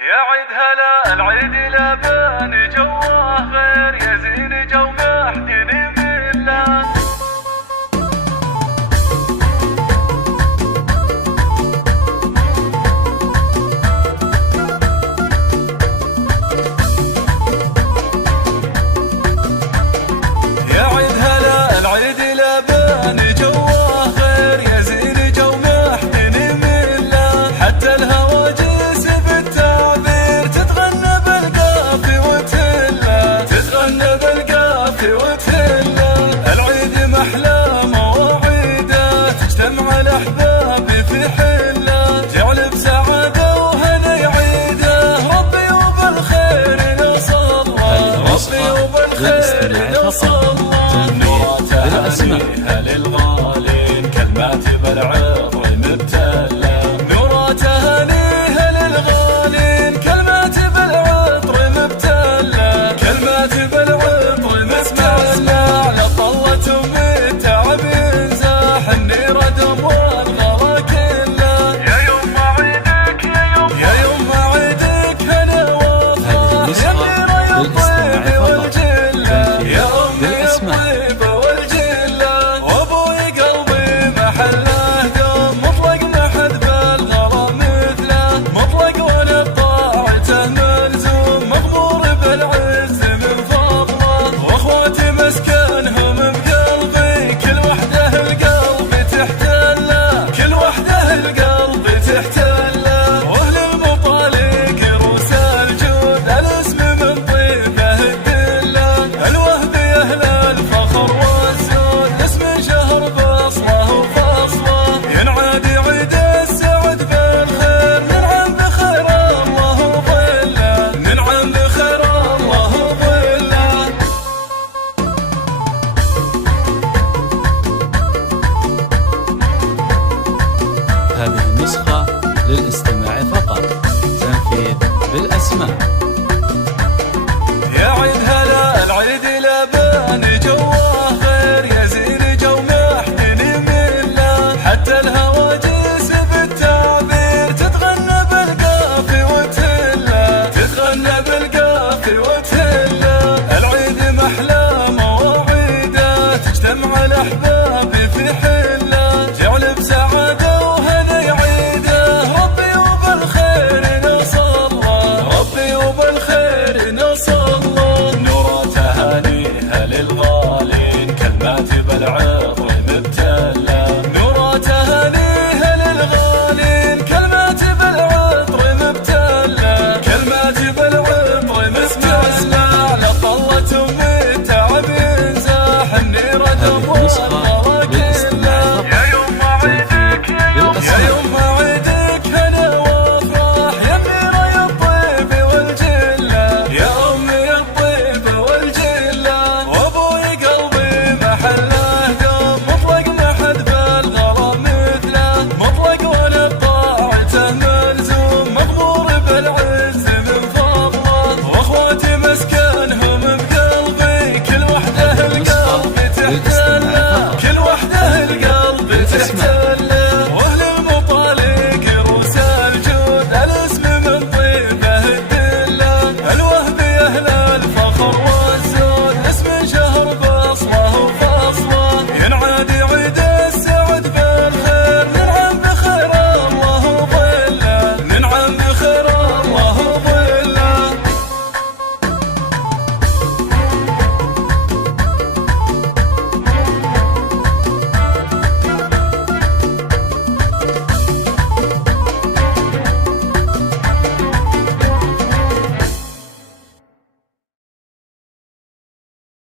يا عيد هلا العيد لبان جوه غير يزين جو محدن بالله. يا عيد هلا العيد لبان جوه غير يزين جو محدن بالله. حتى الهواجس بالتعبير تتغنى بالقافي وتله، تتغنى بالقافي وتله. العيد محلى مواعيده تجتمع الاحباب في حله، جعل بسعاده وهنا يعيده ربي وبالخير نصله، ربي وبالخير نصله. نوراتها للغالين كلمات بالعطر مبتله، نوراتها للغالين كلمات بالعطر مبتله، كلمات بالعطر مبتله. لطلت التعب ينزاح النيره دم والغلا كله. يا يوم عيدك يا يوم عيدك هلا وفرح يا غير الطيب والجله، يا امي الطيب والجله. وابوي قلبي محله دوم مطلق ما حد بالغلا مثله، مطلق وانا بطاعته ملزوم مغمور بالعز من فضله. واخواتي مسكنهم بقلبي كل وحده القلب تحتله، كل وحده القلب تحتله. واهل المطالق روس الجود الاسم من طيبه الدله، الوهب يا اهل الفخر والزود اسم شهر فصله وفصله. ينعاد عيد السعد بالخير ننعم بخير الله وظله، ننعم بخير الله وظله. هذه النسخة للاستماع فقط، تنفيذ بالأسماء.